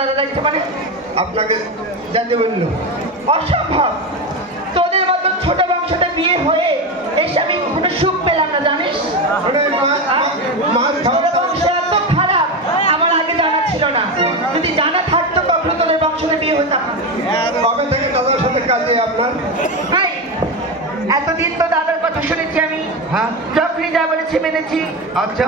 দাদা দেখছে মানে আপনাকে জানতে বললো অসম্ভব। তোদের মতো ছোট বংশতে বিয়ে হয়ে এসে আমি কোনো সুখ পেলাম না জানিস। মাছ ছোট খাওয়া বংশ এত খারাপ আমার আগে জানা ছিল না। যদি জানা থাকতো কখনো তোদের বংশতে বিয়ে হতাম না। কবে থেকে দাদার সাথে কাজে আপনার? ভাই, এতদিন তো দাদার কথা শুনেছি আমি, হ্যাঁ যখনই যা বলেছি মেনেছি। আচ্ছা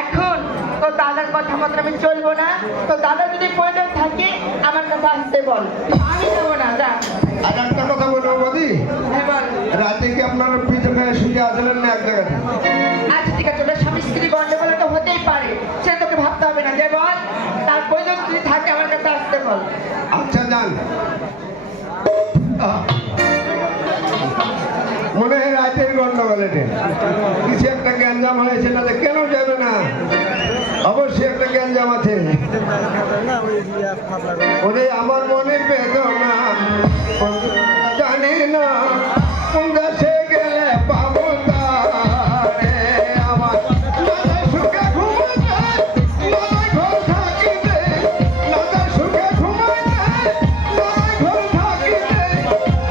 এখন তো দাদার কথা মতো আমি চলবো না। তো দাদা যদি প্রয়োজন থাকে আমার কাছে আসতে বল, আমি দেবো না। যা। আর একটা কথা বলবো বৌদি, হ্যাঁ বল। রাতে কি আপনার পিঠে খেয়ে শুয়ে আসলেন না এক জায়গাতে? আচ্ছা ঠিক আছে, ওটা স্বামী স্ত্রী গন্ডগোল তো হতেই পারে, সে তোকে ভাবতে হবে না। যে বল, তার প্রয়োজন যদি থাকে আমার কাছে আসতে বল। আচ্ছা যান। মনে হয় রাতের গন্ডগোল এটা, কিছু একটা গ্যাঞ্জাম হয়েছে, না কেন যাবে না? অবশ্যই একটা গ্যাঞ্জাম আছে। ওরে আমার মনের বেদনা জানি না কোন দেশে গেলে পাবো তারে। আমার নানা সুখে ঘুমাতে, নানা ঘর থাকিতে, নানা সুখে ঘুমাতে, নানা ঘর থাকিতে,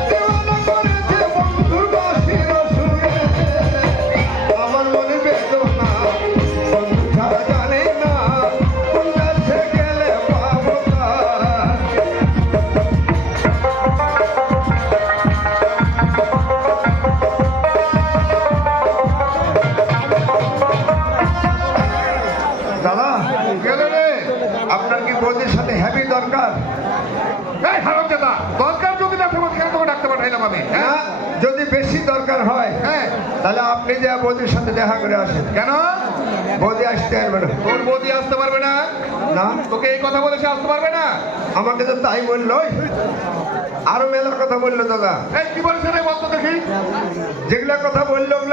দেওয়ানা করেছে বন্ধুর বাসির সুরে। আমার মনে বেদনা বন্ধু ছাড়া জানি না কোন দেশে গেলে পাবো তারে। দাদা গেলে রে আপনার কি বৌদির সাথে হ্যাপি দরকার? এই হারাম দাদা, দরকার যদি না থাকো কেন তোকে ডাকতে পাঠাইলাম আমি? না, হ্যাঁ যদি বেশি দরকার হয় হ্যাঁ তাহলে আপনি যে বৌদির সাথে দেখা করে আসেন। কেন বৌদি আসতে পারবে না। তোর বৌদি আসতে পারবে না? না, তোকে এই কথা বলে সে আসতে পারবে না? আমাকে তো তাই বললো। আরো মেলার কথা বললো দাদা, এই কি বলছে রে বলতো দেখি। যেগুলা কথা বললো ওগুলো